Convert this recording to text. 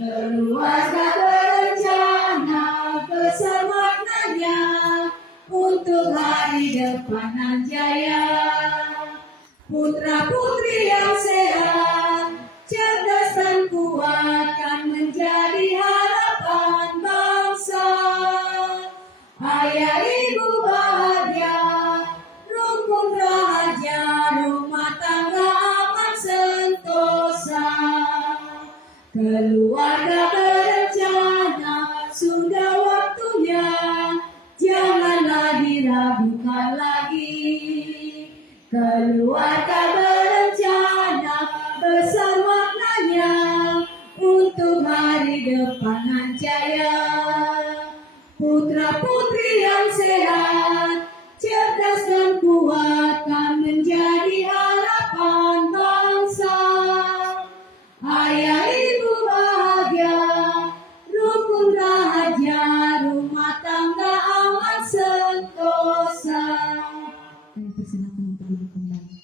Keluarga berencana besar maknanya untuk hari depan nan jaya. Putra putri yang sehat, cerdas dan kuat kan menjadi harapan bangsa. Ayah ibu bahagia, rukun rahasia, rumah tangga aman sentosa. Keluarga berencana, sudah waktunya, janganlah diragukan lagi. Keluarga berencana, besar maknanya untuk hari depan nan jaya. Putra putri yang sehat, cerdas dan kuat kan menjadi harapan bangsa. Ayah ibu bahagia, rukun rahasia, rumah tangga aman sentosa. Kami persilakan untuk